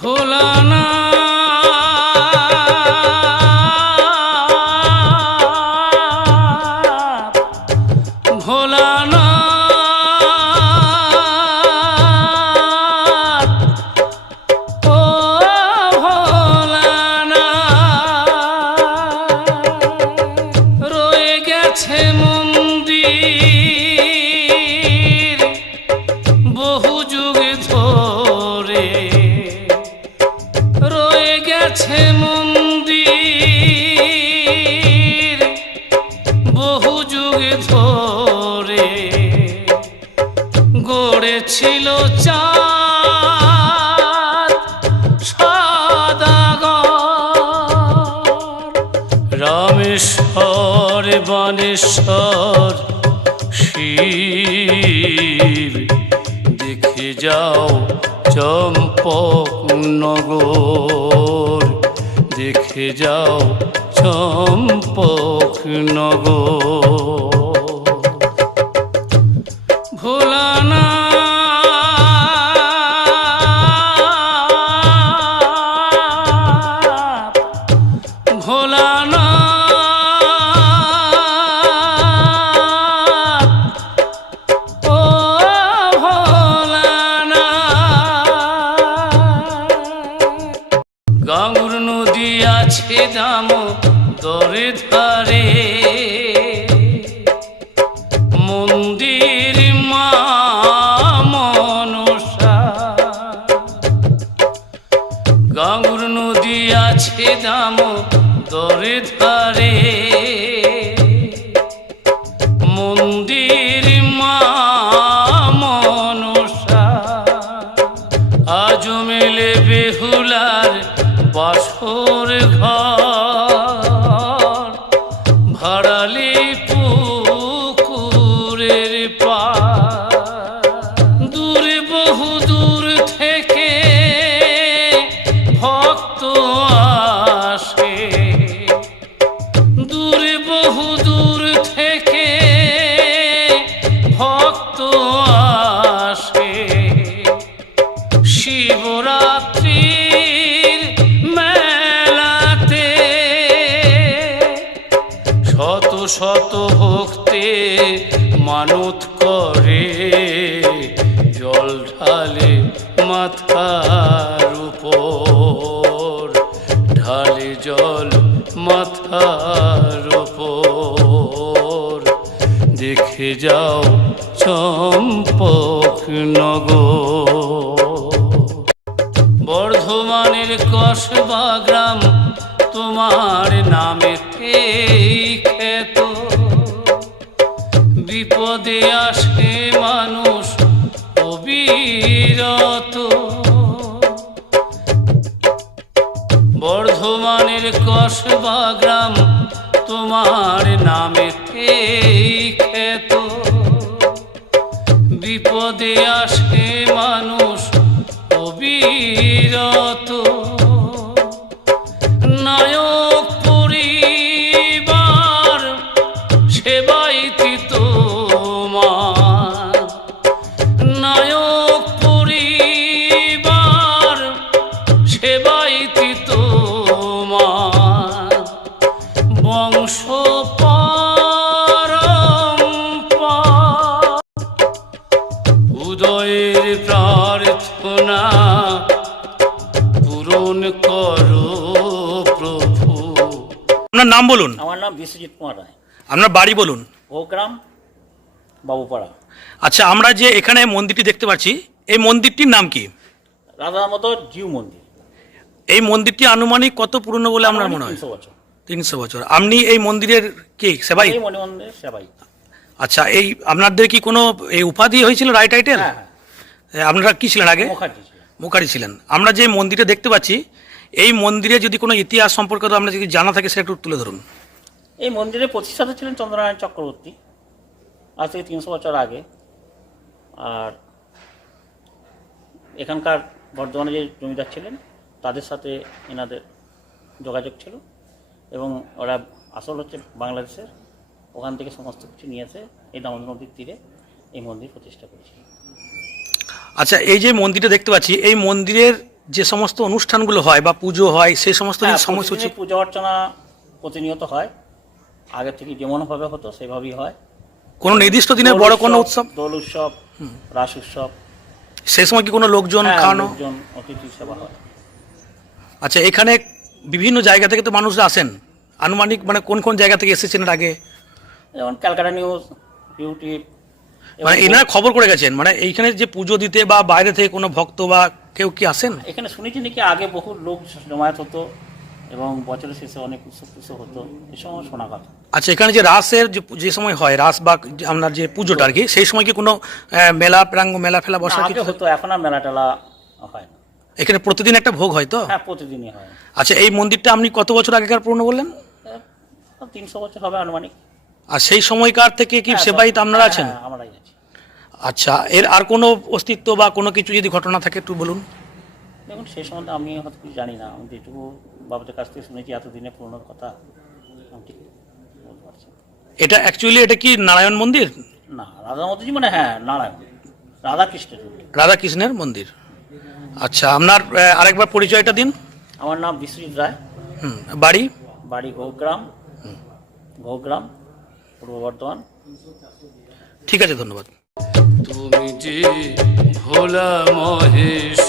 ভোলানা ভোলানা ও ভোলানা রয়ে গেছে মন্দির বহু যুগ ধরে রয়ে গেছে মন্দির বহু যুগ ধরে গড়েছিল চাঁদ সদাগর রামেশ্বর বানেশ্বর শিব দেখে যাও চম্পকনগর দেখে যাও চম্পকনগর ভোলানা ভোলানা ও ভোলানা গাঙ্গুর নদী আছে দামোদরে ধারে মন্দির মা মনসা গাঙ্গুর নদী আছে দামোদরে ধারে মন্দির মা মনসা আজ মেলে বেহুলার বাসর ঘর ভাড়ালি পুকুরের পার দূরে বহু দূর থেকে ভক্ত আসে দূরে বহু দূর থেকে ভক্ত আসে শিবরাত্রির মেলাতে শত শত ভক্তে মানত করে জল ঢালে মাথার উপর ঢালে জল মাথার উপর দেখে যাও চম্পকনগর বর্ধমানের কসবা গ্রাম তোমার নামেতেই খ্যাত বিপদে আসে মানুষ অবিরত বর্ধমানের কসবা গ্রাম তোমার নামেতেই খ্যাত বিপদে আসে মানুষ অবিরত নায়ক পরিবার সেবাইতি তোমার নায়ক পরিবার সেবাইতি তোমার বংশ পরম্পরা উদয়ের প্রার্থনা পূরণ করো প্রভু। আপনার নাম বলুন। আমার নাম বিশ্বজিৎ কুমার রায়। আপনার বাড়ি বলুন। ও গ্রাম বাবুপাড়া। আচ্ছা, আমরা যে এখানে মন্দিরটি দেখতে পাচ্ছি, এই মন্দিরটির নাম কি? রাধা দামোদর জিউ মন্দির। এই মন্দিরটি আনুমানিক কত পুরনো বলে আপনার মনে হয়? 300 বছর। 300 বছর। আপনি এই মন্দিরের কি সেবাই? এই মন্দিরের সেবাই। আচ্ছা, এই আপনাদের কি কোনো এই উপাধি হয়েছিল, রায় টাইটেল? হ্যাঁ। আপনারা কি ছিলেন আগে? মুখারি ছিলেন। আমরা যে মন্দিরে দেখতে পাচ্ছি, এই মন্দিরে যদি কোনো ইতিহাস সম্পর্কে আমরা যদি জানা থাকে সেটা একটু তুলে ধরুন। এই মন্দিরের প্রতিষ্ঠাতা ছিলেন চন্দ্রনারায়ণ চক্রবর্তী, আজ থেকে 300 বছর আগে। আর এখানকার বর্ধমানে যে জমিদার ছিলেন তাদের সাথে এনাদের যোগাযোগ ছিল এবং ওরা আসল হচ্ছে বাংলাদেশের, ওখান থেকে সমস্ত কিছু নিয়ে এসে এই দামোদর নদীর তীরে এই মন্দির প্রতিষ্ঠা করেছিল। আচ্ছা, এই যে মন্দিরটা দেখতে পাচ্ছি, এই মন্দিরের যে সমস্ত অনুষ্ঠানগুলো হয় বা পুজো হয় সেই সমস্ত হ্যাঁ, যে সময়সূচি প্রতিদিনই পূজা অর্চনা প্রতিনিয়ত হয়, আগে থেকে যেমনভাবে হতো সেভাবেই হয়। কোনো নির্দিষ্ট দিনের বড় কোনো উৎসব দোল উৎসব, রাস উৎসব, সেই সময় কি কোনো লোকজন হ্যাঁ, খাওয়ানো? লোকজন অতিথি সেবা হয়। আচ্ছা, এখানে বিভিন্ন জায়গা থেকে তো মানুষরা আসেন, আনুমানিক মানে কোন কোন জায়গা থেকে এসেছেন এর আগে? যেমন ক্যালকাটা নিউজ, ইউটিউব, মানে এনারা খবর করে গেছেন, মানে এইখানে যে পুজো দিতে বা বাইরে থেকে কোনো ভক্ত বা কেউ কি আসেন? এখানে শুনেছি নাকি আগে বহু লোক জমায়েত হতো এবং বছরের শেষে অনেক উৎসব টুৎসব হতো, এই সময় শোনা কথা। আচ্ছা, এখানে যে রাসের যে সময় হয় রাস বা আপনার যে পুজোটা আর কি, সেই সময় কি কোনো মেলা প্রাঙ্গ মেলা ফেলা বসা আগে কিছু? হতো, এখন আর মেলা টেলা হয় না। এখানে প্রতিদিন একটা ভোগ হয় তো? হ্যাঁ, প্রতিদিনই হয়। আচ্ছা, এই মন্দিরটা আপনি কত বছর আগেকার পুরনো বললেন? 300 বছর হবে আনুমানিক। আর সেই সময়কার থেকে কি হ্যাঁ, সেবাইত আপনারা হ্যাঁ, আছেন? হ্যাঁ, আমরাই আছি। আচ্ছা, এর আর কোনো অস্তিত্ব বা কোনো কিছু যদি ঘটনা থাকে একটু বলুন। দেখুন, সেই সম্বন্ধে আমি হয়তো কিছু জানি না, আমি যেটুকু বাবাদের কাছ থেকে শুনেছি এতদিনে পুরোনো কথা, আমি ঠিক বলতে পারছি না। এটা অ্যাকচুয়ালি এটা কি নারায়ণ মন্দির? না, রাধা মতিজি মানে হ্যাঁ নারায়ণ, রাধাকৃষ্ণের রূপ। রাধাকৃষ্ণের মন্দির। আচ্ছা, আপনার আরেকবার পরিচয়টা দিন। আমার নাম বিশ্বজিৎ রায়, বাড়ি? বাড়ি ঘোগ্রাম, ঘোগ্রাম, পূর্ব বর্ধমান। ঠিক আছে, ধন্যবাদ। তুমি যে ভোলা মহেশ